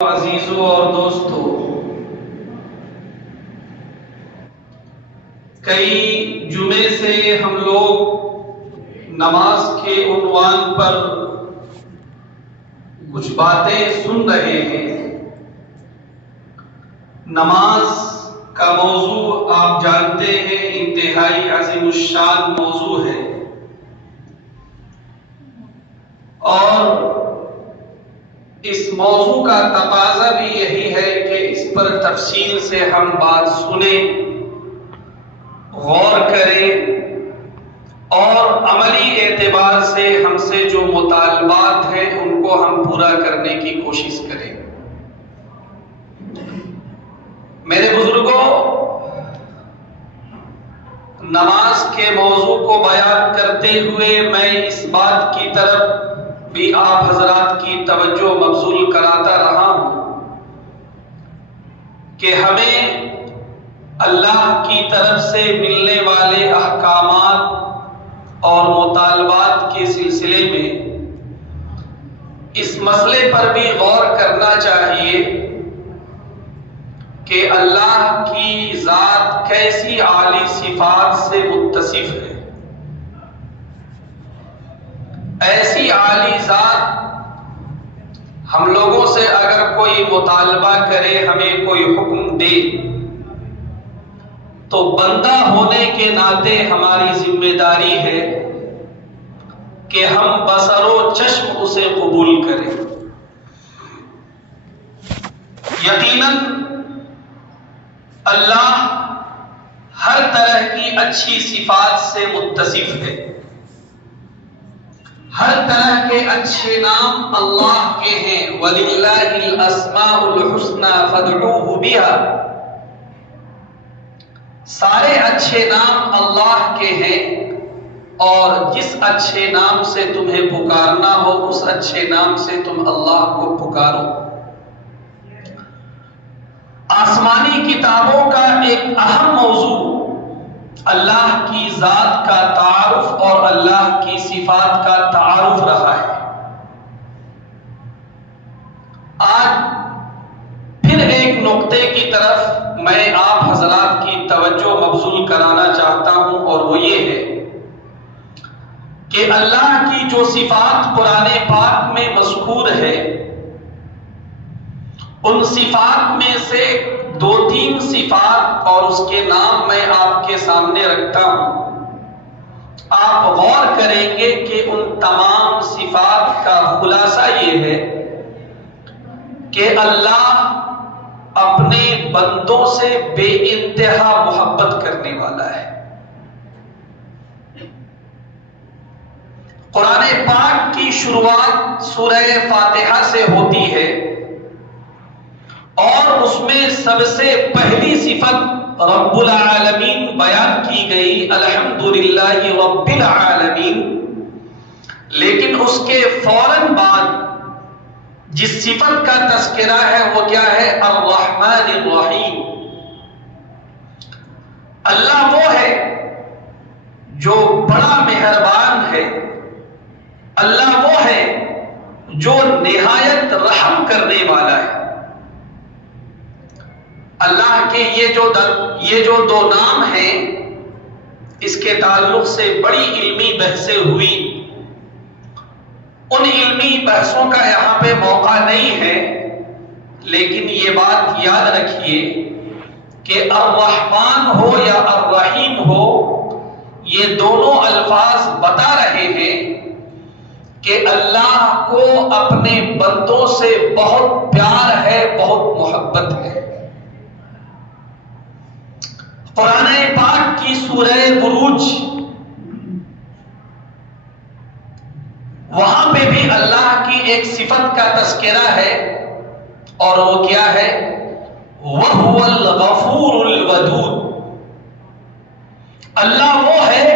عزیزوں اور دوستوں، کئی جمعے سے ہم لوگ نماز کے عنوان پر کچھ باتیں سن رہے ہیں۔ نماز کا موضوع آپ جانتے ہیں انتہائی عظیم الشان موضوع ہے، اور اس موضوع کا تقاضا بھی یہی ہے کہ اس پر تفصیل سے ہم بات سنیں، غور کریں اور عملی اعتبار سے ہم سے جو مطالبات ہیں ان کو ہم پورا کرنے کی کوشش کریں۔ میرے بزرگوں، نماز کے موضوع کو بیان کرتے ہوئے میں اس بات کی طرف بھی آپ حضرات کی توجہ مبذول کراتا رہا ہوں کہ ہمیں اللہ کی طرف سے ملنے والے احکامات اور مطالبات کے سلسلے میں اس مسئلے پر بھی غور کرنا چاہیے کہ اللہ کی ذات کیسی اعلی صفات سے متصف ہے۔ ایسی اعلی ذات ہم لوگوں سے اگر کوئی مطالبہ کرے، ہمیں کوئی حکم دے، تو بندہ ہونے کے ناطے ہماری ذمہ داری ہے کہ ہم بصر و چشم اسے قبول کریں۔ یقیناً اللہ ہر طرح کی اچھی صفات سے متصف ہے۔ ہر طرح کے اچھے نام اللہ کے ہیں۔ وَلِلَّهِ الْأَسْمَاءُ الْحُسْنَى فَادْعُوهُ بِهَا۔ سارے اچھے نام اللہ کے ہیں، اور جس اچھے نام سے تمہیں پکارنا ہو اس اچھے نام سے تم اللہ کو پکارو۔ آسمانی کتابوں کا ایک اہم موضوع اللہ کی ذات کا تعارف اور اللہ کی صفات کا تعارف رہا ہے۔ آج پھر ایک نقطے کی طرف میں آپ حضرات کی توجہ مبذول کرانا چاہتا ہوں، اور وہ یہ ہے کہ اللہ کی جو صفات قرآن پاک میں مذکور ہے، ان صفات میں سے دو تین صفات اور اس کے نام میں آپ کے سامنے رکھتا ہوں۔ آپ غور کریں گے کہ ان تمام صفات کا خلاصہ یہ ہے کہ اللہ اپنے بندوں سے بے انتہا محبت کرنے والا ہے۔ قرآن پاک کی شروعات سورہ فاتحہ سے ہوتی ہے، اور اس میں سب سے پہلی صفت رب العالمین بیان کی گئی، الحمدللہ رب العالمین۔ لیکن اس کے فوراً بعد جس صفت کا تذکرہ ہے وہ کیا ہے؟ الرحمن الرحیم۔ اللہ وہ ہے جو بڑا مہربان ہے، اللہ وہ ہے جو نہایت رحم کرنے والا ہے۔ اللہ کے یہ جو دو نام ہیں، اس کے تعلق سے بڑی علمی بحثیں ہوئی۔ ان علمی بحثوں کا یہاں پہ موقع نہیں ہے، لیکن یہ بات یاد رکھیے کہ الرحمن ہو یا الرحیم ہو، یہ دونوں الفاظ بتا رہے ہیں کہ اللہ کو اپنے بندوں سے بہت پیار ہے، بہت محبت ہے۔ قرآن پاک کی سورہ بروج، وہاں پہ بھی اللہ کی ایک صفت کا تذکرہ ہے، اور وہ کیا ہے؟ وَهُوَ الْغَفُورُ الْوَدُودُ۔ اللہ وہ ہے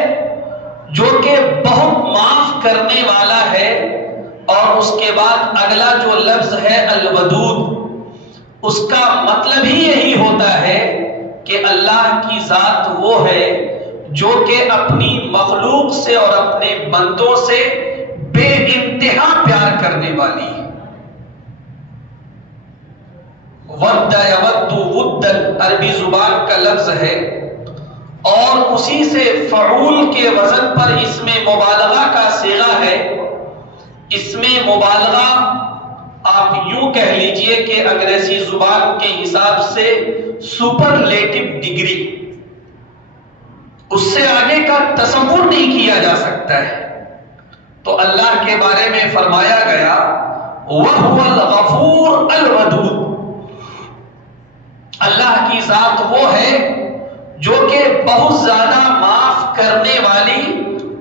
جو کہ بہت معاف کرنے والا ہے، اور اس کے بعد اگلا جو لفظ ہے الودود، اس کا مطلب ہی یہی ہوتا ہے کہ اللہ کی ذات وہ ہے جو کہ اپنی مخلوق سے اور اپنے بندوں سے بے انتہا پیار کرنے والی ہے۔ ود یود ودن عربی زبان کا لفظ ہے، اور اسی سے فعول کے وزن پر اس میں مبالغہ کا صیغہ ہے۔ اس میں مبالغہ آپ یوں کہہ لیجئے کہ انگریزی زبان کے حساب سے سپرلیٹو ڈگری، اس سے آگے کا تصور نہیں کیا جا سکتا ہے۔ تو اللہ کے بارے میں فرمایا گیا وَهُوَ الْغَفُورُ الْوَدُودُ، اللہ کی ذات وہ ہے جو کہ بہت زیادہ معاف کرنے والی،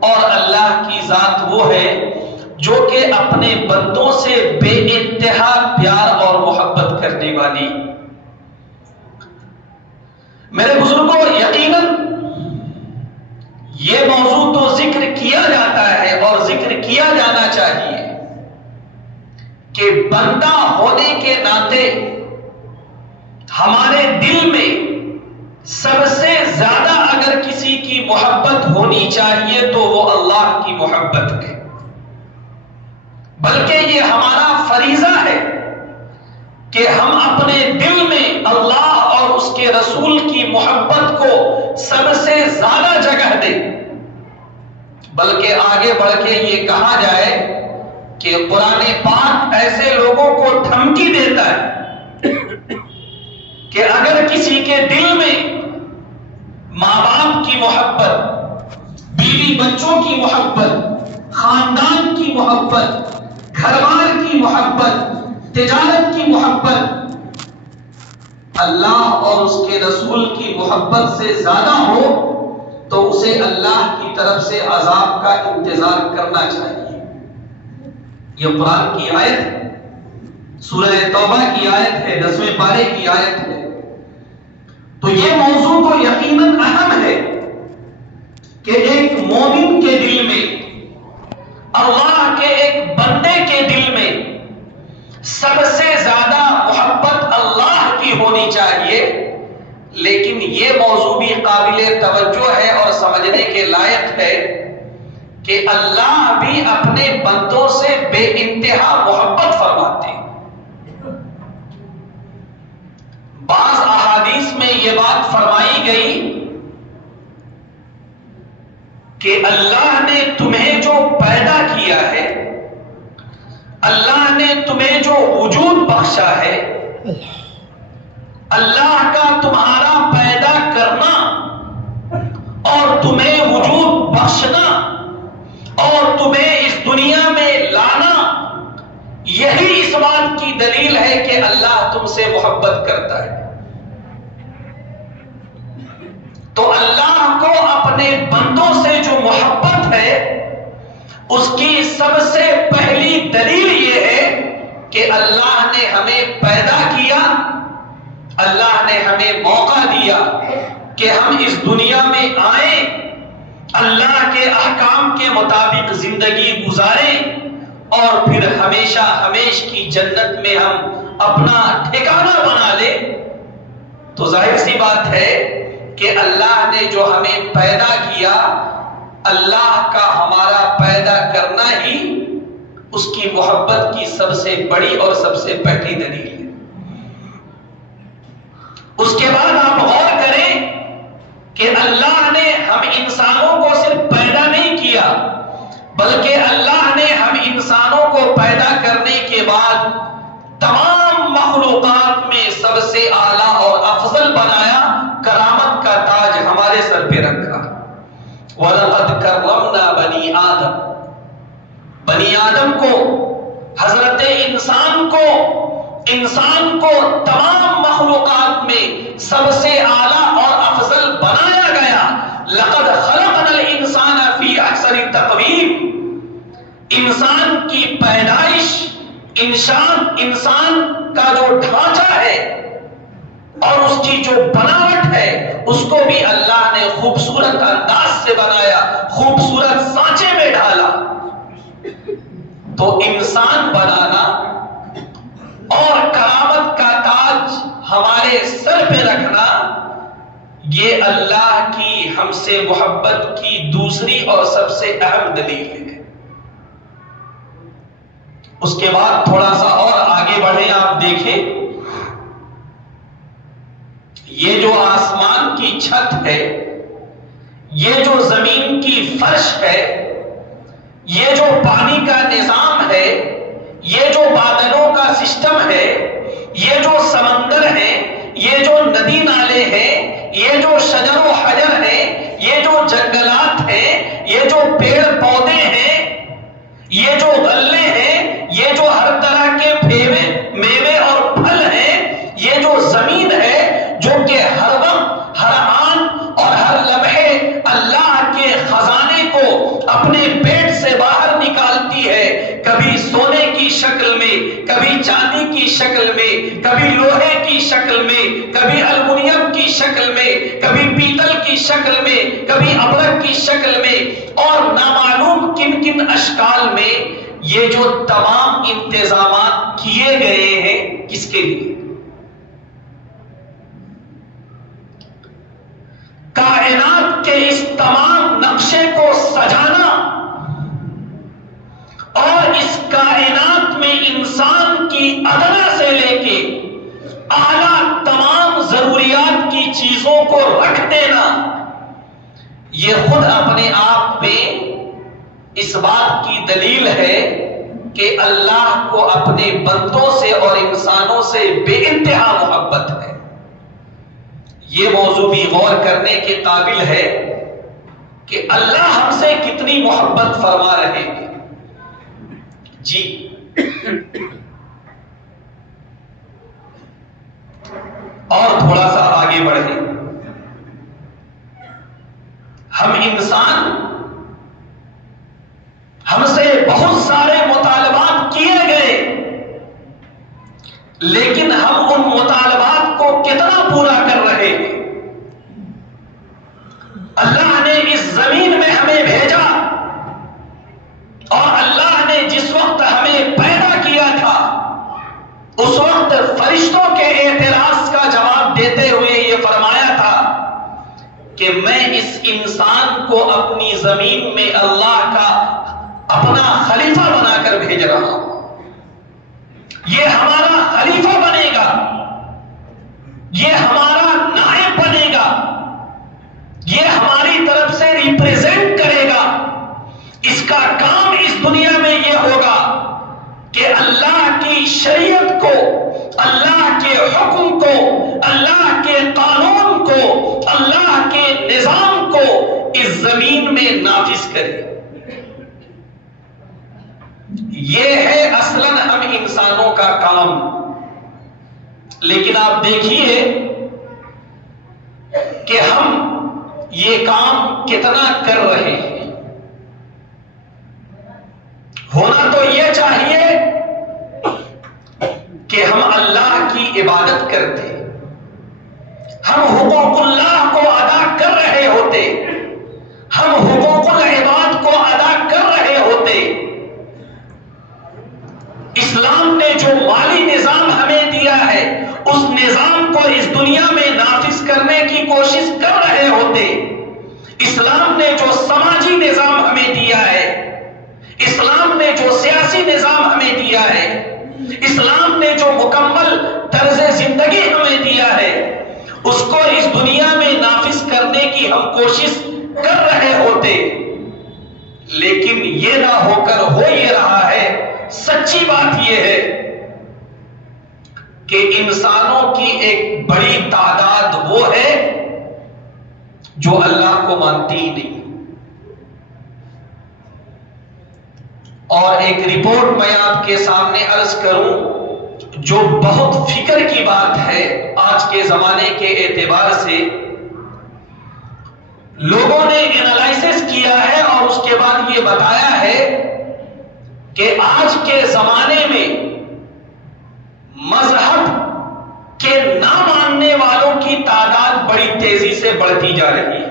اور اللہ کی ذات وہ ہے جو کہ اپنے بندوں سے بے انتہا پیار اور محبت کرنے والی۔ میرے بزرگوں، یقیناً یہ موضوع تو ذکر کیا جاتا ہے اور ذکر کیا جانا چاہیے کہ بندہ ہونے کے ناطے ہمارے دل میں سب سے زیادہ اگر کسی کی محبت ہونی چاہیے تو وہ اللہ کی محبت ہے، بلکہ یہ ہمارا فریضہ ہے کہ ہم اپنے دل میں اللہ اور اس کے رسول کی محبت کو سب سے زیادہ جگہ دیں۔ بلکہ آگے بڑھ کے یہ کہا جائے کہ قرآن پاک ایسے لوگوں کو دھمکی دیتا ہے کہ اگر کسی کے دل میں ماں باپ کی محبت، بیوی بچوں کی محبت، خاندان کی محبت، گھر بار کی محبت، تجارت کی محبت، اللہ اور اس کے رسول کی محبت سے زیادہ ہو تو اسے اللہ کی طرف سے عذاب کا انتظار کرنا چاہیے۔ یہ قرآن کی آیت ہے، سورہ توبہ کی آیت ہے، 10ویں پارے کی آیت ہے۔ تو یہ موضوع تو یقیناً اہم ہے کہ ایک مومن کے دل میں، اللہ کے ایک بندے کے دل میں سب سے زیادہ محبت اللہ کی ہونی چاہیے۔ لیکن یہ موضوع بھی قابل توجہ ہے اور سمجھنے کے لائق ہے کہ اللہ بھی اپنے بندوں سے بے انتہا محبت فرماتے ہیں۔ بعض احادیث میں یہ بات فرمائی گئی کہ اللہ نے تمہیں جو پیدا کیا ہے، اللہ نے تمہیں جو وجود بخشا ہے، اللہ کا تمہارا پیدا کرنا اور تمہیں وجود بخشنا اور تمہیں اس دنیا میں لانا، یہی اس بات کی دلیل ہے کہ اللہ تم سے محبت کرتا ہے۔ تو اللہ کو اپنے بندوں سے جو محبت ہے، اس کی سب سے پہلی دلیل یہ ہے کہ اللہ نے ہمیں پیدا کیا، اللہ نے ہمیں موقع دیا کہ ہم اس دنیا میں آئیں، اللہ کے احکام کے مطابق زندگی گزاریں، اور پھر ہمیشہ ہمیش کی جنت میں ہم اپنا ٹھکانہ بنا لیں۔ تو ظاہر سی بات ہے کہ اللہ نے جو ہمیں پیدا کیا، اللہ کا ہمارا پیدا کرنا ہی اس کی محبت کی سب سے بڑی اور سب سے پہلی دلیل ہے۔ اس کے بعد آپ غور کریں کہ اللہ نے ہم انسانوں کو صرف پیدا نہیں کیا، بلکہ اللہ نے ہم انسانوں کو پیدا کرنے کے بعد تمام مخلوقات میں سب سے اعلیٰ اور افضل بنایا، کرامت کا تاج ہمارے سر پہ رکھا۔ وَلَقَدْ كَرَّمْنَا بَنِي آدم، بنی آدم کو، حضرت انسان کو تمام مخلوقات میں سب سے اعلیٰ اور افضل بنایا گیا۔ لَقَدْ خَلَقْنَا الْإِنسَانَ فِي أَحْسَنِ تَقْوِيمٍ، انسان کی پیدائش، انسان کا جو ڈھانچہ ہے اور اس کی جو بناوٹ ہے، اس کو بھی اللہ نے خوبصورت انداز سے بنایا، خوبصورت سانچے میں ڈھالا۔ تو انسان بنانا اور کرامت کا تاج ہمارے سر پہ رکھنا، یہ اللہ کی ہم سے محبت کی دوسری اور سب سے اہم دلیل ہے۔ اس کے بعد تھوڑا سا اور آگے بڑھیں، آپ دیکھیں یہ جو آسمان کی چھت ہے، یہ جو زمین کی فرش ہے، یہ جو پانی کا نظام ہے، یہ جو بادلوں کا سسٹم ہے، یہ جو سمندر ہے، یہ جو ندی نالے ہیں، یہ جو شجر و حجر ہے، یہ جو جنگلات ہیں، یہ جو پیڑ پودے ہیں، یہ جو غلے ہیں، یہ جو ہر طرح کے میوے اور پھل ہیں، یہ جو زمین ہے جو کہ ہر وقت، ہر آن اور ہر لمحے اللہ کے خزانے کو اپنے پیٹ سے باہر نکالتی ہے، کبھی سونے کی شکل میں، کبھی چاندی کی شکل میں، کبھی لوہے کی شکل میں، کبھی الومنیم کی شکل میں، کبھی پیتل کی شکل میں، کبھی ابرک کی شکل میں، اور نامعلوم کن کن اشکال میں یہ جو تمام انتظامات کیے گئے ہیں، کس کے لیے؟ کائنات کے اس تمام نقشے کو سجانا اور اس کائنات میں انسان کی ادنا سے لے کے اعلیٰ تمام ضروریات کی چیزوں کو رکھ دینا، یہ خود اپنے آپ میں اس بات کی دلیل ہے کہ اللہ کو اپنے بندوں سے اور انسانوں سے بے انتہا محبت ہے۔ یہ موضوع بھی غور کرنے کے قابل ہے کہ اللہ ہم سے کتنی محبت فرما رہے ہیں۔ جی اور تھوڑا سا آگے بڑھیں، ہم انسان، ہم سے بہت سارے مطالبات کیے گئے، لیکن ہم ان مطالبات کو کتنا پورا کر رہے ہیں؟ اللہ نے اس زمین میں ہمیں بھیجا، اور اللہ نے جس وقت ہمیں پیدا کیا تھا اس وقت فرشتوں کے اعتراض کا جواب دیتے ہوئے یہ فرمایا تھا کہ میں اس انسان کو اپنی زمین میں اللہ کا اپنا خلیفہ بنا کر بھیج رہا ہوں، یہ ہمارا خلیفہ بنے گا، یہ ہمارا نائب بنے گا، یہ ہماری طرف سے ریپریزنٹ کرے گا، اس کا کام اس دنیا میں یہ ہوگا کہ اللہ کی شریعت کو، اللہ کے حکم کو، اللہ کے قانون کو، اللہ کے نظام کو اس زمین میں نافذ کرے۔ یہ ہے اصلاً ہم انسانوں کا کام، لیکن آپ دیکھیے کہ ہم یہ کام کتنا کر رہے ہیں۔ ہونا تو یہ چاہیے کہ ہم اللہ کی عبادت کرتے، ہم حقوق اللہ کو ادا کر رہے ہوتے، ہم حقوق العباد کو ادا کر رہے ہوتے۔ اسلام نے جو مالی نظام ہمیں دیا ہے اس نظام کو اس دنیا میں نافذ کرنے کی کوشش کر رہے ہوتے۔ اسلام نے جو سماجی نظام ہمیں دیا ہے، اسلام نے جو سیاسی نظام ہمیں دیا ہے، اسلام نے جو مکمل طرز زندگی ہمیں دیا ہے، اس کو اس دنیا میں نافذ کرنے کی ہم کوشش کر رہے ہوتے، لیکن یہ نہ ہو کر ہو یہ رہا ہے۔ سچی بات یہ ہے کہ انسانوں کی ایک بڑی تعداد وہ ہے جو اللہ کو مانتی ہی نہیں۔ اور ایک رپورٹ میں آپ کے سامنے عرض کروں جو بہت فکر کی بات ہے آج کے زمانے کے اعتبار سے، لوگوں نے انالائسس کیا ہے اور اس کے بعد یہ بتایا ہے کہ آج کے زمانے میں مذہب کے نہ ماننے والوں کی تعداد بڑی تیزی سے بڑھتی جا رہی ہے۔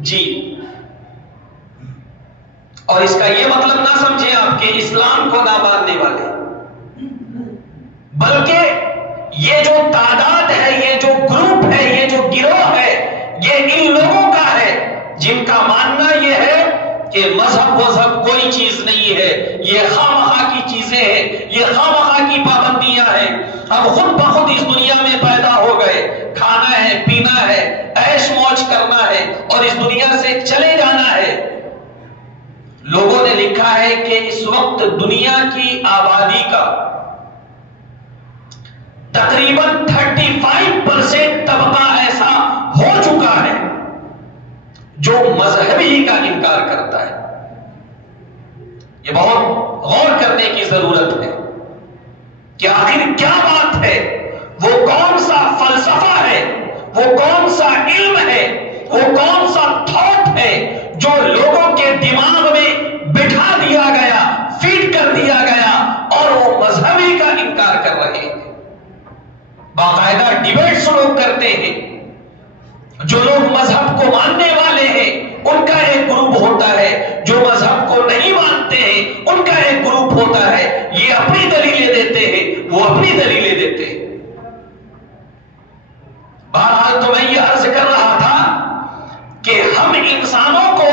جی، اور اس کا یہ مطلب نہ سمجھیں آپ کہ اسلام کو نہ ماننے والے، بلکہ یہ جو تعداد ہے، یہ جو گروپ ہے، یہ جو گروہ ہے، یہ ان لوگوں کا ہے جن کا ماننا یہ ہے کہ مذہب وذہب کوئی چیز نہیں ہے، یہ خواہ کی چیزیں ہیں، یہ خواہ کی پابندیاں ہیں، ہم خود بخود اس دنیا میں پیدا ہو گئے، کھانا ہے، پینا ہے، عیش موج کرنا ہے اور اس دنیا سے چلے جانا ہے۔ لوگوں نے لکھا ہے کہ اس وقت دنیا کی آبادی کا تقریباً 35% طبقہ ایسا ہو چکا ہے جو مذہبی کا انکار کرتا ہے۔ یہ بہت غور کرنے کی ضرورت ہے کہ آخر کیا بات ہے، وہ کون سا فلسفہ ہے، وہ کون سا علم ہے، وہ کون سا تھاٹ ہے جو لوگوں کے دماغ میں بٹھا دیا گیا، فیڈ کر دیا گیا اور وہ مذہبی کا انکار کر رہے ہیں۔ باقاعدہ ڈیبیٹس لوگ کرتے ہیں، جو لوگ مذہب کو ماننے والے ہیں ان کا ایک گروپ ہوتا ہے، جو مذہب کو نہیں مانتے ہیں ان کا ایک گروپ ہوتا ہے، یہ اپنی دلیلیں دیتے ہیں، وہ اپنی دلیلیں دیتے ہیں۔ بہرحال تو میں یہ عرض کر رہا تھا کہ ہم انسانوں کو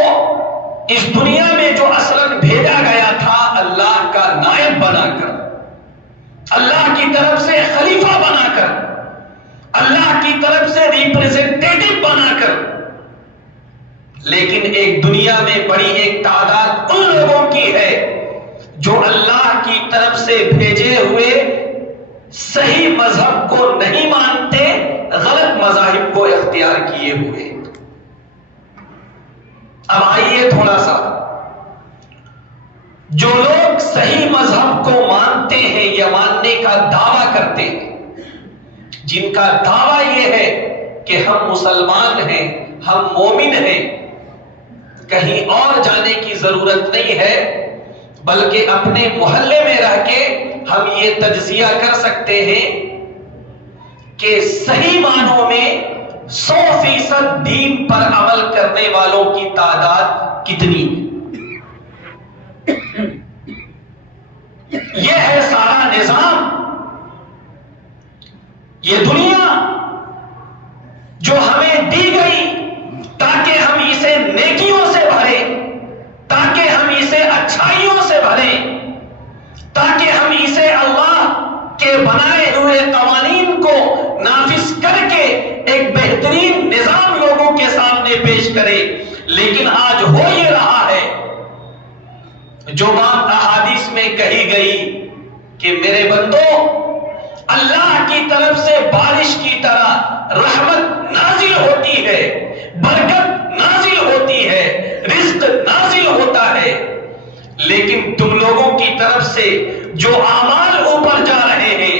اس دنیا میں جو اصلاً بھیجا گیا تھا اللہ کا نائب بنا کر، اللہ کی طرف سے خلیفہ بنا کر، اللہ کی طرف سے ریپریزنٹیٹو بنا کر، لیکن ایک دنیا میں بڑی ایک تعداد ان لوگوں کی ہے جو اللہ کی طرف سے بھیجے ہوئے صحیح مذہب کو نہیں مانتے، غلط مذاہب کو اختیار کیے ہوئے۔ اب آئیے تھوڑا سا، جو لوگ صحیح مذہب کو مانتے ہیں یا ماننے کا دعویٰ کرتے ہیں، جن کا دعویٰ یہ ہے کہ ہم مسلمان ہیں، ہم مومن ہیں، کہیں اور جانے کی ضرورت نہیں ہے، بلکہ اپنے محلے میں رہ کے ہم یہ تجزیہ کر سکتے ہیں کہ صحیح معنوں میں 100% دین پر عمل کرنے والوں کی تعداد کتنی ہے۔ یہ ہے سارا نظام، یہ دنیا جو ہمیں دی گئی تاکہ ہم اسے نیکیوں سے بھریں، تاکہ ہم اسے اچھائیوں سے بھریں، تاکہ ہم اسے اللہ کے بنائے ہوئے قوانین کو نافذ کر کے ایک بہترین نظام لوگوں کے سامنے پیش کریں۔ لیکن آج ہو یہ رہا ہے جو بات احادیث میں کہی گئی کہ میرے بندو، اللہ کی طرف سے بارش کی طرح رحمت نازل ہوتی ہے، برکت نازل ہوتی ہے، رزق نازل ہوتا ہے، لیکن تم لوگوں کی طرف سے جو اعمال اوپر جا رہے ہیں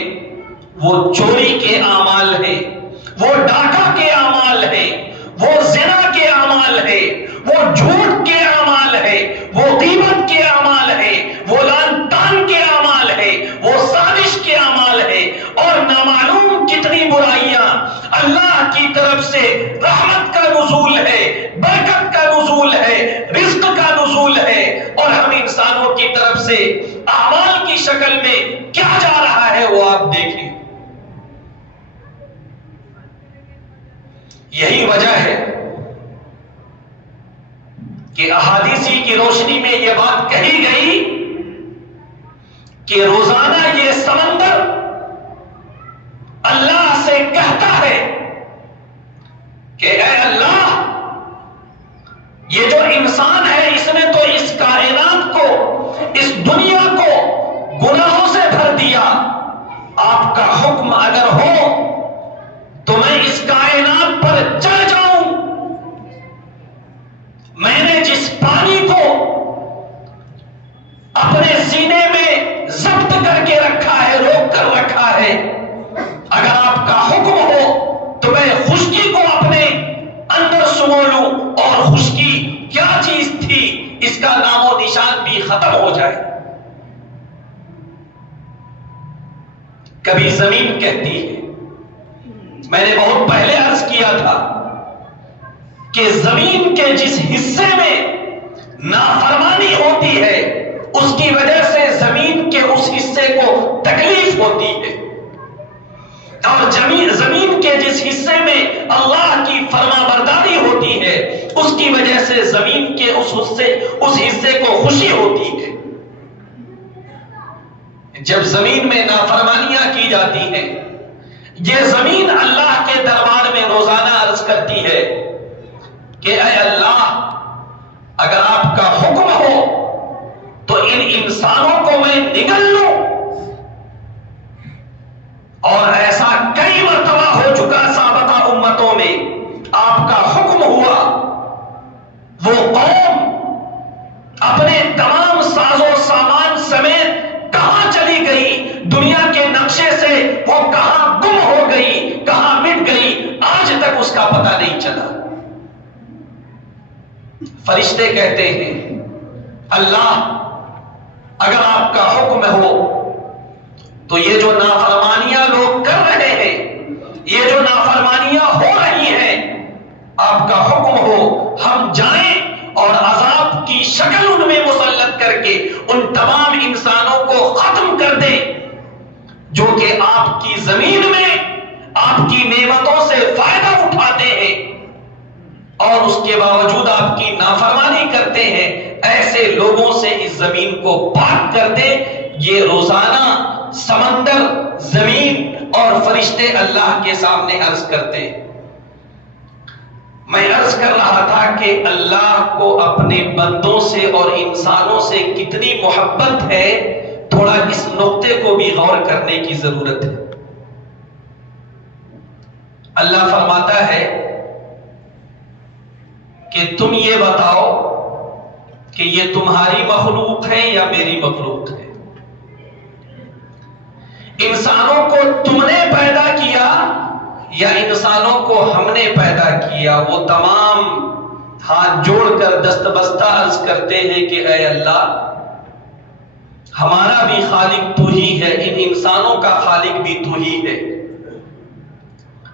وہ چوری کے اعمال ہیں، وہ ڈاکہ کے اعمال ہیں، وہ زنا کے اعمال ہیں، وہ جھوٹ کے اعمال ہیں، وہ غیبت کے اعمال ہیں، وہ لعن طعن کے اعمال ہیں، وہ سازش کے اعمال ہیں، اور نامعلوم کتنی برائیاں۔ اللہ کی طرف سے رحمت کا نزول ہے، برکت کا نزول ہے، رزق کا نزول ہے، اور ہم انسانوں کی طرف سے اعمال کی شکل میں کیا جا رہا ہے وہ آپ دیکھیں۔ یہی وجہ ہے کہ احادیثی کی روشنی میں یہ بات کہی گئی کہ روزانہ یہ سمندر اللہ سے کہتا ہے کہ اے اللہ، یہ جو انسان ہے اس نے تو اس کائنات کو، اس دنیا کو گناہوں سے بھر دیا، آپ کا حکم اگر ہو تو میں اس کائنات پر چڑھ جاؤں۔ میں نے جس پانی کو اپنے سینے میں ضبط کر کے رکھا ہے، روک کر رکھا ہے، اگر آپ کا حکم ہو تو میں خشکی کو اپنے اندر سمو لوں، اور خشکی کیا چیز تھی اس کا نام و نشان بھی ختم ہو جائے۔ کبھی زمین کہتی ہے، میں نے بہت پہلے عرض کیا تھا کہ زمین کے جس حصے میں نافرمانی ہوتی ہے اس کی وجہ سے زمین کے اس حصے کو تکلیف ہوتی ہے، اور زمین کے جس حصے میں اللہ کی فرما برداری ہوتی ہے اس کی کی وجہ سے زمین کے اس حصے کو خوشی ہوتی ہے۔ جب زمین میں نافرمانیاں کی جاتی ہیں، یہ زمین اللہ کے دربار میں روزانہ عرض کرتی ہے کہ اے اللہ، اگر آپ کا حکم ہو تو ان انسانوں کو میں نگل لوں۔ اور ایسا کئی مرتبہ ہو چکا سابقہ امتوں میں، آپ کا حکم ہوا، وہ قوم اپنے تمام ساز و سامان سمیت کہاں چلی گئی، دنیا کے نقشے سے وہ کہاں گم ہو گئی، کہاں مٹ گئی، آج تک اس کا پتہ نہیں چلا۔ فرشتے کہتے ہیں اللہ، اگر آپ کا حکم ہو تو یہ جو نافرمانیاں لوگ کر رہے ہیں، یہ جو نافرمانیاں ہو رہی ہیں، آپ کا حکم ہو ہم جائیں اور عذاب کی شکل ان میں مسلط کر کے ان تمام انسانوں کو ختم کر دیں جو کہ آپ کی زمین میں آپ کی نعمتوں سے فائدہ اٹھاتے ہیں اور اس کے باوجود آپ کی نافرمانی کرتے ہیں۔ ایسے لوگوں سے اس زمین کو پاک کر دے۔ یہ روزانہ سمندر، زمین اور فرشتے اللہ کے سامنے عرض کرتے ہیں۔ میں عرض کر رہا تھا کہ اللہ کو اپنے بندوں سے اور انسانوں سے کتنی محبت ہے، تھوڑا اس نقطے کو بھی غور کرنے کی ضرورت ہے۔ اللہ فرماتا ہے کہ تم یہ بتاؤ کہ یہ تمہاری مخلوق ہے یا میری مخلوق ہے؟ انسانوں کو تم نے پیدا کیا یا انسانوں کو ہم نے پیدا کیا؟ وہ تمام ہاتھ جوڑ کر دستبستہ عرض کرتے ہیں کہ اے اللہ، ہمارا بھی خالق تو ہی ہے، ان انسانوں کا خالق بھی تو ہی ہے۔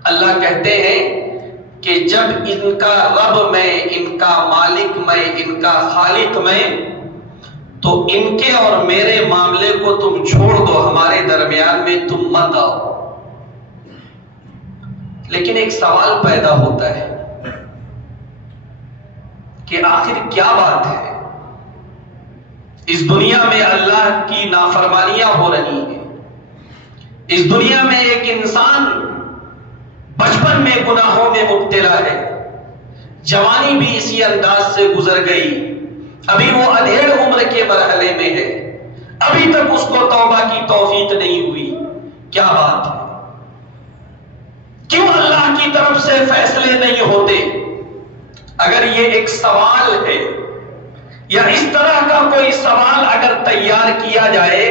اللہ کہتے ہیں کہ جب ان کا رب میں، ان کا مالک میں، ان کا خالق میں، تو ان کے اور میرے معاملے کو تم چھوڑ دو، ہمارے درمیان میں تم مت آؤ۔ لیکن ایک سوال پیدا ہوتا ہے کہ آخر کیا بات ہے؟ اس دنیا میں اللہ کی نافرمانیاں ہو رہی ہیں، اس دنیا میں ایک انسان بچپن میں گناہوں میں مبتلا ہے، جوانی بھی اسی انداز سے گزر گئی، ابھی وہ ادھیڑ عمر کے مرحلے میں ہے، ابھی تک اس کو توبہ کی توفیق نہیں ہوئی۔ کیا بات ہے؟ کیوں اللہ کی طرف سے فیصلے نہیں ہوتے؟ اگر یہ ایک سوال ہے یا اس طرح کا کوئی سوال اگر تیار کیا جائے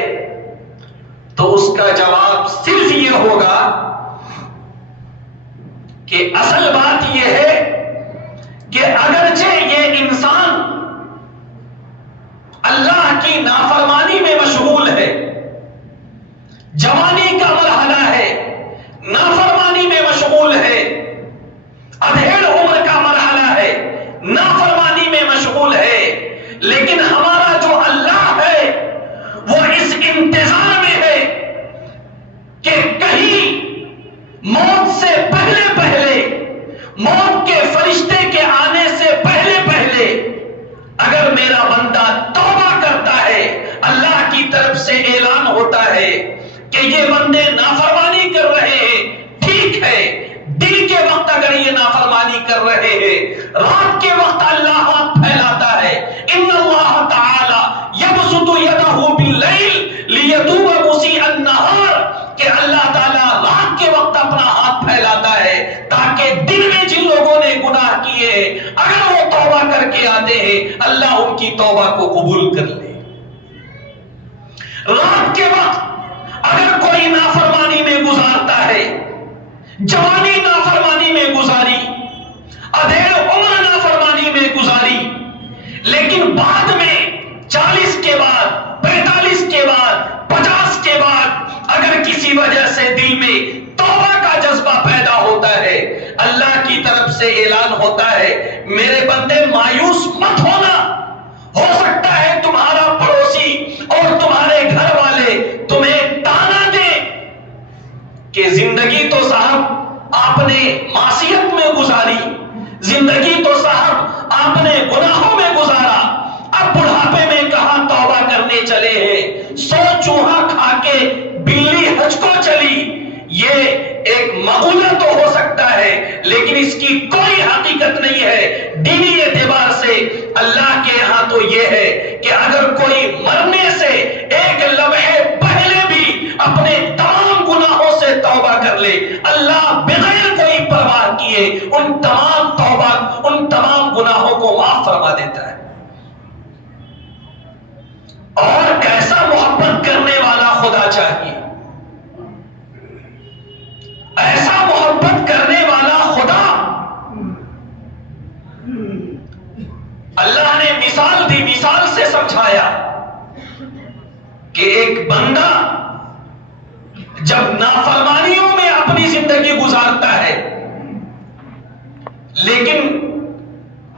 تو اس کا جواب صرف یہ ہوگا کہ اصل بات یہ ہے کہ اگرچہ یہ انسان اللہ کی نافرمانی میں مشغول ہے، جوانی کا مرحلہ ہے، نافرمانی میں مشغول ہے، ادھیڑ عمر کا مرحلہ ہے، نافرمانی میں مشغول ہے، لیکن ہمارا جو اللہ ہے وہ اس انتظار میں ہے کہ کہیں موت سے پہلے موت کے فرشتے کے آنے سے پہلے اگر میرا بندہ توبہ کرتا ہے، اللہ کی طرف سے اعلان ہوتا ہے کہ یہ بندے نافرمانی کر رہے ہیں، ٹھیک ہے، دن کے وقت اگر یہ نافرمانی کر رہے ہیں، رات کے وقت اللہ ہاتھ پھیلاتا ہے، ان اللہ تعالی یبسط یدہ باللیل لیتوب مسیء النہار، کہ اللہ تعالیٰ رات کے وقت اپنا ہاتھ پھیلاتا ہے تاکہ دن میں جن لوگوں نے گناہ کیے اگر وہ توبہ کر کے آتے ہیں اللہ ان کی توبہ کو قبول کر لے۔ رات کے وقت اگر کوئی نافرمانی میں گزارتا ہے، جوانی نافرمانی میں گزاری، ادھیڑ عمر نافرمانی میں گزاری، لیکن بعد میں 40 کے بعد، 45 کے بعد، 50 کے بعد اگر کسی وجہ سے دل میں توبہ کا جذبہ پیدا ہوتا ہے، اللہ کی طرف سے اعلان ہوتا ہے میرے بندے مایوس مت ہونا، ہو سکتا ہے تمہارا پڑوسی اور تمہارے گھر والے تمہیں تانا دیں کہ زندگی تو صاحب آپ نے معصیت میں گزاری، زندگی تو صاحب آپ یہ ایک مقولہ تو ہو سکتا ہے لیکن اس کی کوئی حقیقت نہیں ہے۔ دینی اعتبار سے اللہ کے یہاں تو یہ ہے کہ اگر کوئی مرنے سے ایک لمحے پہلے بھی اپنے تمام گناہوں سے توبہ کر لے، اللہ بغیر کوئی پرواہ کیے ان تمام گناہوں کو معاف فرما دیتا ہے۔ اور کیسا محبت کرنے والا خدا چاہیے، ایسا محبت کرنے والا خدا۔ اللہ نے مثال دی، مثال سے سمجھایا کہ ایک بندہ جب نافرمانیوں میں اپنی زندگی گزارتا ہے لیکن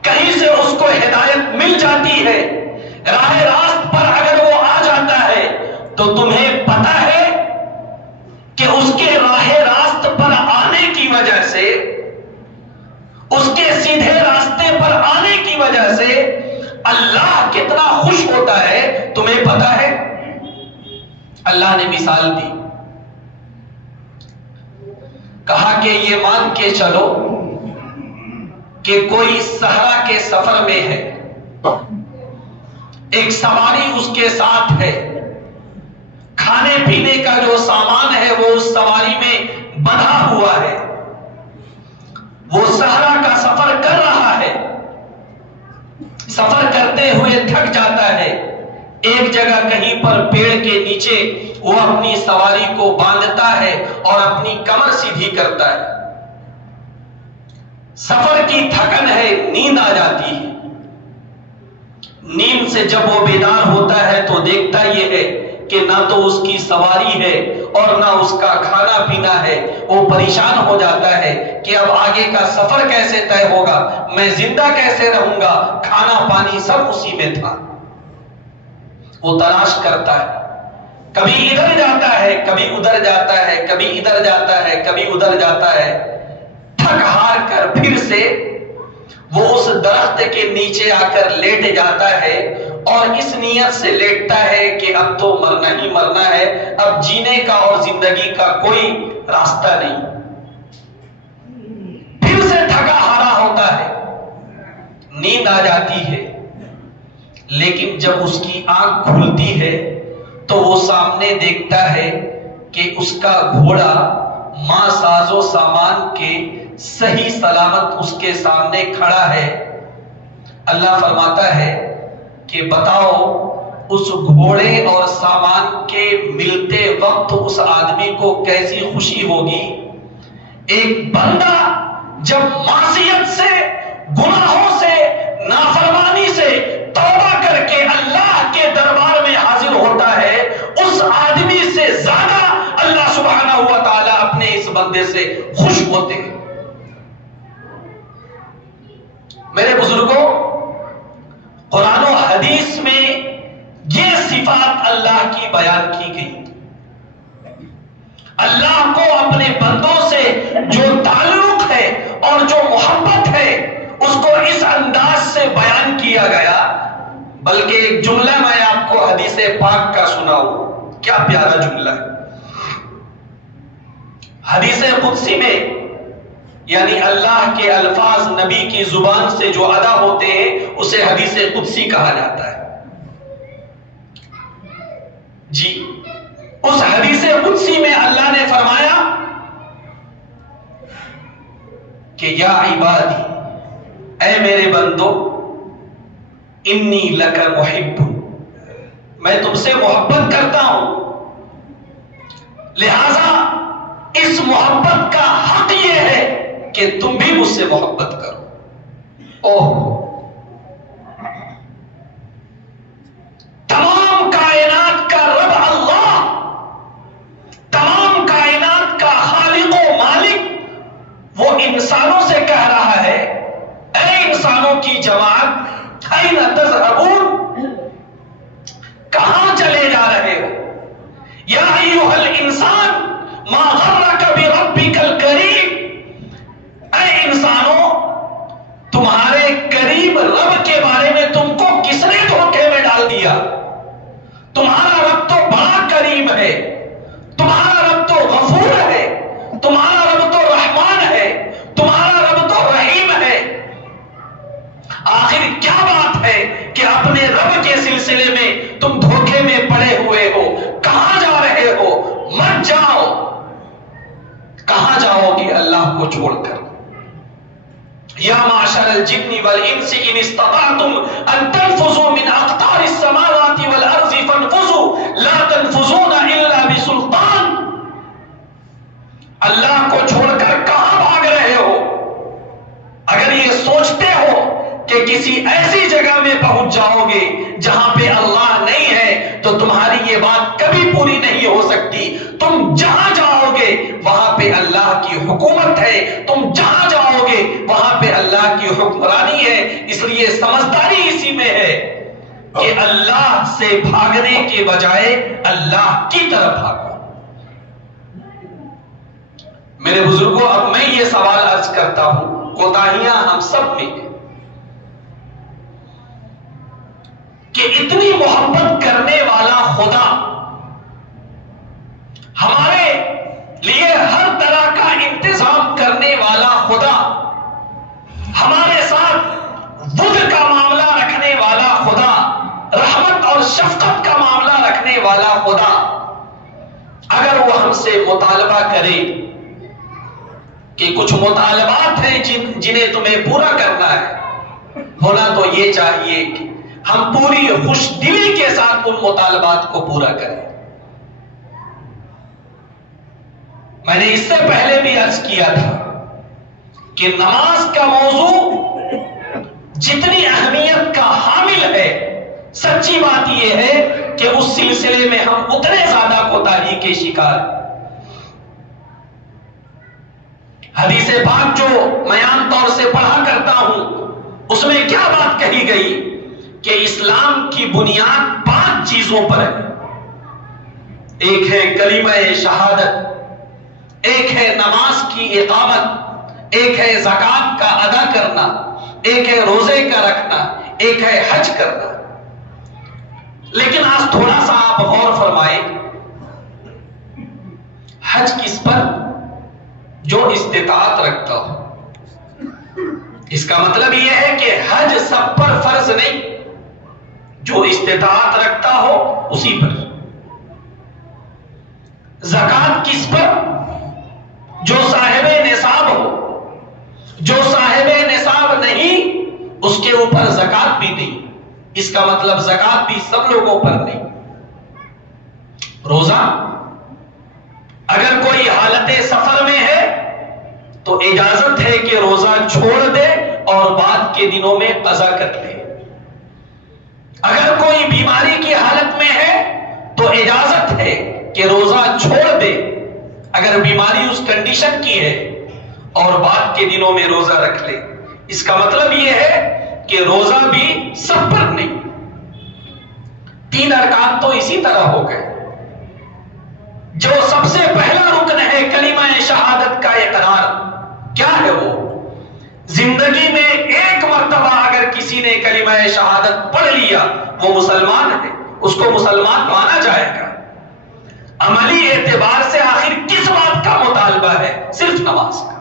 کہیں سے اس کو ہدایت مل جاتی ہے، راہ راست پر اگر وہ آ جاتا ہے تو تمہیں پتا ہے کہ اس کے راہ راست پر آنے کی وجہ سے، اس کے سیدھے راستے پر آنے کی وجہ سے اللہ کتنا خوش ہوتا ہے تمہیں پتا ہے؟ اللہ نے مثال دی، کہا کہ یہ مان کے چلو کہ کوئی صحرا کے سفر میں ہے، ایک سواری اس کے ساتھ ہے، کھانے پینے کا جو سامان ہے وہ اس سواری میں بندھا ہوا ہے، وہ صحرا کا سفر کر رہا ہے، سفر کرتے ہوئے تھک جاتا ہے، ایک جگہ کہیں پر پیڑ کے نیچے وہ اپنی سواری کو باندھتا ہے اور اپنی کمر سیدھی کرتا ہے۔ سفر کی تھکن ہے، نیند آ جاتی ہے، نیند سے جب وہ بیدار ہوتا ہے تو دیکھتا یہ ہے کہ نہ تو اس کی سواری ہے اور نہ اس کا کھانا پینا ہے۔ وہ پریشان ہو جاتا ہے کہ اب آگے کا سفر کیسے طے ہوگا، میں زندہ کیسے رہوں گا، کھانا پانی سب اسی میں تھا۔ وہ تلاش کرتا ہے، کبھی ادھر جاتا ہے، کبھی ادھر جاتا ہے، کبھی ادھر جاتا ہے، کبھی ادھر جاتا ہے، تھک ہار کر پھر سے وہ اس درخت کے نیچے آ کر لیٹ جاتا ہے اور اس نیت سے لیٹتا ہے کہ اب تو مرنا ہی مرنا ہے، اب جینے کا اور زندگی کا کوئی راستہ نہیں۔ پھر سے تھکا ہارا ہوتا ہے، نیند آ جاتی ہے، لیکن جب اس کی آنکھ کھلتی ہے تو وہ سامنے دیکھتا ہے کہ اس کا گھوڑا ماں ساز و سامان کے صحیح سلامت اس کے سامنے کھڑا ہے۔ اللہ فرماتا ہے کہ بتاؤ اس گھوڑے اور سامان کے ملتے وقت اس آدمی کو کیسی خوشی ہوگی۔ ایک بندہ جب معصیت سے، گناہوں سے، نافرمانی سے توبہ کر کے اللہ کے دربار میں حاضر ہوتا ہے، اس آدمی سے زیادہ اللہ سبحانہ ہوا تعالیٰ اپنے اس بندے سے خوش ہوتے ہیں۔ میرے بزرگوں، قرآن و حدیث میں یہ صفات اللہ کی بیان کی گئی۔ اللہ کو اپنے بندوں سے جو تعلق ہے اور جو محبت ہے اس کو اس انداز سے بیان کیا گیا، بلکہ ایک جملہ میں آپ کو حدیث پاک کا سناؤں، کیا پیارا جملہ ہے۔ حدیث قدسی میں یعنی اللہ کے الفاظ نبی کی زبان سے جو ادا ہوتے ہیں اسے حدیث قدسی کہا جاتا ہے۔ جی، اس حدیث قدسی میں اللہ نے فرمایا کہ یا عبادی، اے میرے بندو، انی لک محب، میں تم سے محبت کرتا ہوں، لہذا اس محبت کا حق یہ ہے کہ تم بھی مجھ سے محبت کرو۔ اوہ، تمام کائنات کا رب اللہ، تمام کائنات کا خالق و مالک، وہ انسانوں سے کہہ رہا ہے، اے انسانوں کی جماعت، این تذهبون، کہاں چلے جا رہے ہو؟ یا ایھا الانسان ما غرک بربک الکریم، اے انسانوں، تمہارے کریم رب کے بارے میں تم کو کس نے دھوکے میں ڈال دیا؟ تمہارا رب تو بڑا کریم ہے، تمہارا رب تو غفور ہے، ہے کہ اپنے رب کے سلسلے میں تم دھوکے میں پڑے ہوئے ہو. کہاں جا رہے ہو؟ مت جاؤ. کہاں جاؤ گے اللہ کو چھوڑ کر؟ یا معشر الجن والانس ان استطعتم ان تنفذوا من اقطار السماوات والارض فانفذوا لا تنفذون الا بسلطان. اللہ کو چھوڑ کر کہاں بھاگ رہے ہو؟ اگر یہ سوچتے ہو کہ کسی ایسی جگہ میں پہنچ جاؤ گے جہاں پہ اللہ نہیں ہے تو تمہاری یہ بات کبھی پوری نہیں ہو سکتی. تم جہاں جاؤ گے وہاں پہ اللہ کی حکومت ہے. تم جہاں جاؤ گے وہاں پہ اللہ کی حکمرانی ہے. اس لیے سمجھداری اسی میں ہے کہ اللہ سے بھاگنے کے بجائے اللہ کی طرف بھاگو. میرے بزرگوں، اب میں یہ سوال عرض کرتا ہوں، کوتاہیاں ہم سب میں ہیں کہ اتنی محبت کرنے والا خدا، ہمارے لیے ہر طرح کا انتظام کرنے والا خدا، ہمارے ساتھ ود کا معاملہ رکھنے والا خدا، رحمت اور شفقت کا معاملہ رکھنے والا خدا، اگر وہ ہم سے مطالبہ کرے کہ کچھ مطالبات ہیں جنہیں تمہیں پورا کرنا ہے، ہونا تو یہ چاہیے کہ ہم پوری خوش دلی کے ساتھ ان مطالبات کو پورا کریں. میں نے اس سے پہلے بھی عرض کیا تھا کہ نماز کا موضوع جتنی اہمیت کا حامل ہے، سچی بات یہ ہے کہ اس سلسلے میں ہم اتنے زیادہ کوتاہی کے شکار ہیں. حدیث پاک جو میں عام طور سے پڑھا کرتا ہوں، اس میں کیا بات کہی گئی کہ اسلام کی بنیاد 5 چیزوں پر ہے. ایک ہے کلمہ شہادت، ایک ہے نماز کی اقامت، ایک ہے زکوٰۃ کا ادا کرنا، ایک ہے روزے کا رکھنا، ایک ہے حج کرنا. لیکن آج تھوڑا سا آپ غور فرمائیں، حج کس پر؟ جو استطاعت رکھتا ہو. اس کا مطلب یہ ہے کہ حج سب پر فرض نہیں، جو استطاعت رکھتا ہو اسی پر. زکوٰۃ کس پر؟ جو صاحب نصاب ہو. جو صاحب نصاب نہیں اس کے اوپر زکوٰۃ بھی نہیں. اس کا مطلب زکوٰۃ بھی سب لوگوں پر نہیں. روزہ، اگر کوئی حالت سفر میں ہے تو اجازت ہے کہ روزہ چھوڑ دے اور بعد کے دنوں میں قضا کر لے. اگر کوئی بیماری کی حالت میں ہے تو اجازت ہے کہ روزہ چھوڑ دے اگر بیماری اس کنڈیشن کی ہے، اور بعد کے دنوں میں روزہ رکھ لے. اس کا مطلب یہ ہے کہ روزہ بھی سب پر نہیں. 3 ارکان تو اسی طرح ہو گئے. جو سب سے پہلا رکن ہے کلمہ شہادت کا اقرار، کیا ہے وہ؟ زندگی میں ایک مرتبہ اگر کسی نے کلمہ شہادت پڑھ لیا وہ مسلمان ہے، اس کو مسلمان مانا جائے گا. عملی اعتبار سے آخر کس بات کا مطالبہ ہے؟ صرف نماز کا.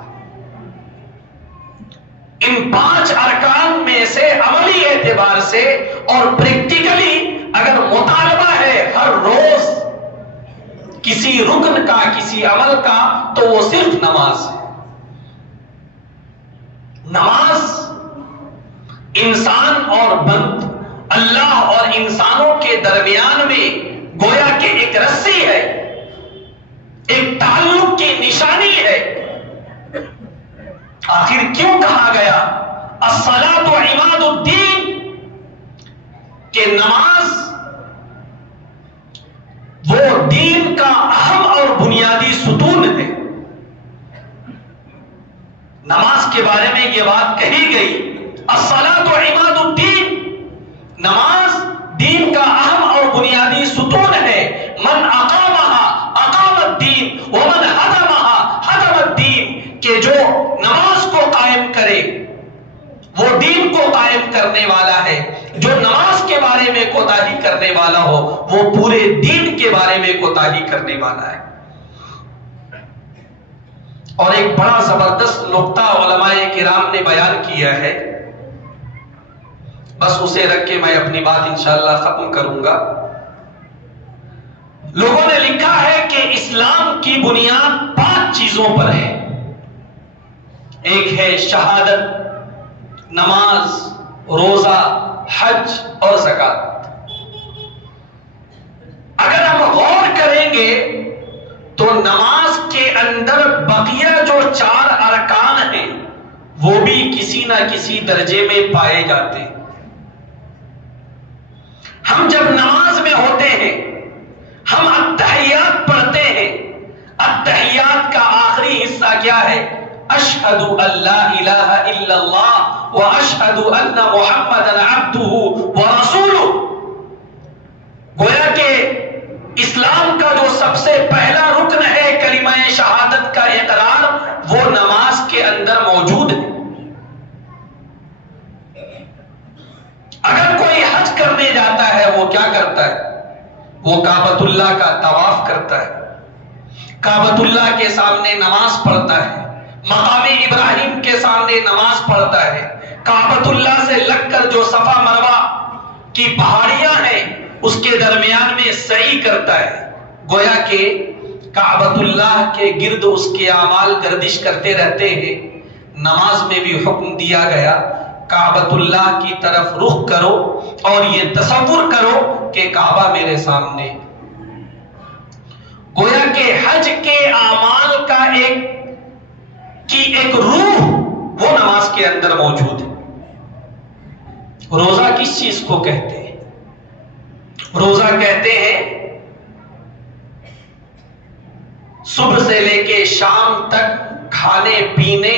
ان 5 ارکان میں سے عملی اعتبار سے اور پریکٹیکلی اگر مطالبہ ہے ہر روز کسی رکن کا، کسی عمل کا، تو وہ صرف نماز ہے. نماز انسان اور بند، اللہ اور انسانوں کے درمیان میں گویا کہ ایک رسی ہے، ایک تعلق کی نشانی ہے. آخر کیوں کہا گیا الصلاۃ عماد الدین، کہ نماز وہ دین کا اہم اور بنیادی ستون ہے. نماز کے بارے میں یہ بات کہی گئی الصلاۃ عماد الدین، نماز دین کا اہم اور بنیادی ستون ہے. من اقامها اقام الدین ومن ہدمها ہدم الدین، کہ جو نماز کو قائم کرے وہ دین کو قائم کرنے والا ہے. جو نماز کے بارے میں کوتاہی کرنے والا ہو وہ پورے دین کے بارے میں کوتاہی کرنے والا ہے. اور ایک بڑا زبردست نقطہ علماء کرام نے بیان کیا ہے بس اسے رکھ کے میں اپنی بات انشاءاللہ ختم کروں گا۔ لوگوں نے لکھا ہے کہ اسلام کی بنیاد 5 چیزوں پر ہے۔ ایک ہے شہادت، نماز، روزہ، حج اور زکات۔ اگر ہم غور کریں گے تو نماز کے اندر بقیہ جو 4 ارکان ہیں وہ بھی کسی نہ کسی درجے میں پائے جاتے ہیں۔ ہم جب نماز میں ہوتے ہیں ہم التحیات پڑھتے ہیں۔ التحیات کا آخری حصہ کیا ہے؟ اشہد ان لا الہ الا اللہ و اشہد ان محمدا عبدہ و رسولہ۔ گویا کہ اسلام کا جو سب سے پہلا رکن ہے کلمہ شہادت کا اقرار، وہ نماز کے اندر موجود ہے۔ اگر کوئی حج کرنے جاتا ہے وہ کیا کرتا ہے؟ وہ کعبۃ اللہ کا طواف کرتا ہے، کعبۃ اللہ کے سامنے نماز پڑھتا ہے، مقام ابراہیم کے سامنے نماز پڑھتا ہے، کعبۃ اللہ سے لگ کر جو صفا مروہ کی پہاڑیاں ہیں اس کے درمیان میں سعی کرتا ہے۔ گویا کہ کعبۃ اللہ کے گرد اس کے اعمال گردش کرتے رہتے ہیں۔ نماز میں بھی حکم دیا گیا کعبۃ اللہ کی طرف رخ کرو اور یہ تصور کرو کہ کعبہ میرے سامنے۔ گویا کہ حج کے اعمال کا ایک روح وہ نماز کے اندر موجود ہے۔ روزہ کس چیز کو کہتے ہیں؟ روزہ کہتے ہیں صبح سے لے کے شام تک کھانے پینے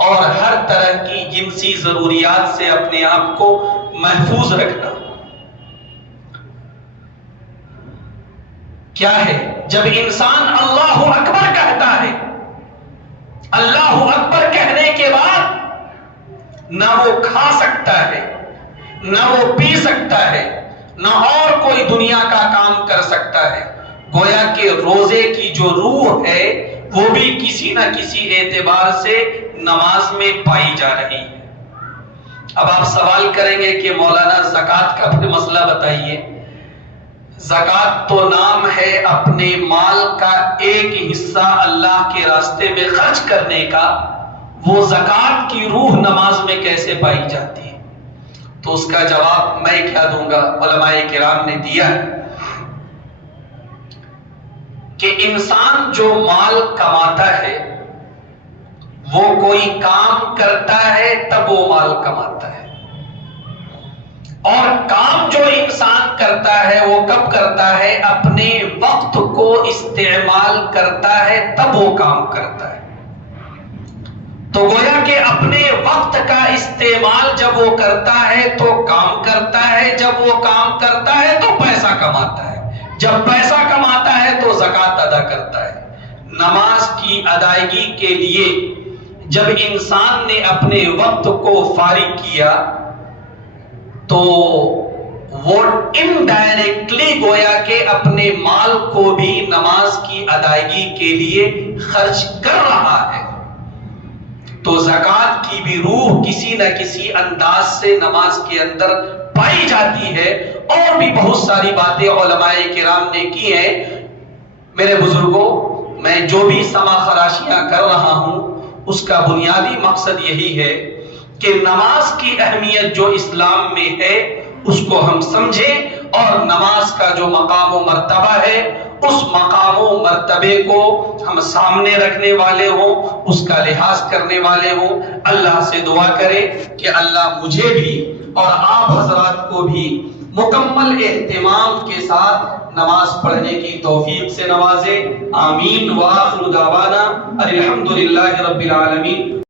اور ہر طرح کی جنسی ضروریات سے اپنے آپ کو محفوظ رکھنا۔ کیا ہے؟ جب انسان اللہ اکبر کہتا ہے، اللہ اکبر کہنے کے بعد نہ وہ کھا سکتا ہے، نہ وہ پی سکتا ہے، نہ اور کوئی دنیا کا کام کر سکتا ہے۔ گویا کہ روزے کی جو روح ہے وہ بھی کسی نہ کسی اعتبار سے نماز میں پائی جا رہی ہے۔ اب آپ سوال کریں گے کہ مولانا زکوٰۃ کا پھر مسئلہ بتائیے۔ زکوٰۃ تو نام ہے اپنے مال کا ایک حصہ اللہ کے راستے میں خرچ کرنے کا، وہ زکوٰۃ کی روح نماز میں کیسے پائی جاتی ہے؟ تو اس کا جواب میں کیا دوں گا، علماء کرام نے دیا ہے کہ انسان جو مال کماتا ہے وہ کوئی کام کرتا ہے تب وہ مال کماتا ہے، اور کام جو انسان کرتا ہے وہ کب کرتا ہے؟ اپنے وقت کو استعمال کرتا ہے تب وہ کام کرتا ہے۔ تو گویا کہ اپنے وقت کا استعمال جب وہ کرتا ہے تو کام کرتا ہے، جب وہ کام کرتا ہے تو پیسہ کماتا ہے، جب پیسہ کماتا ہے تو زکوٰۃ ادا کرتا ہے۔ نماز کی ادائیگی کے لیے جب انسان نے اپنے وقت کو فارغ کیا تو وہ انڈائریکٹلی گویا کہ اپنے مال کو بھی نماز کی ادائیگی کے لیے خرچ کر رہا ہے۔ تو زکوٰۃ کی بھی روح کسی نہ کسی انداز سے نماز کے اندر پائی جاتی ہے۔ اور بھی بہت ساری باتیں علماء کرام نے کی ہیں۔ میرے بزرگوں، میں جو بھی سما خراشیاں کر رہا ہوں اس کا بنیادی مقصد یہی ہے کہ نماز کی اہمیت جو اسلام میں ہے اس کو ہم سمجھیں، اور نماز کا جو مقام و مرتبہ ہے اس مقام و مرتبے کو ہم سامنے رکھنے والے ہوں، اس کا لحاظ کرنے والے ہوں۔ اللہ سے دعا کریں کہ اللہ مجھے بھی اور آپ حضرات کو بھی مکمل اہتمام کے ساتھ نماز پڑھنے کی توفیق سے نوازے۔ آمین۔ وآخر دعوانا الحمدللہ رب العالمین۔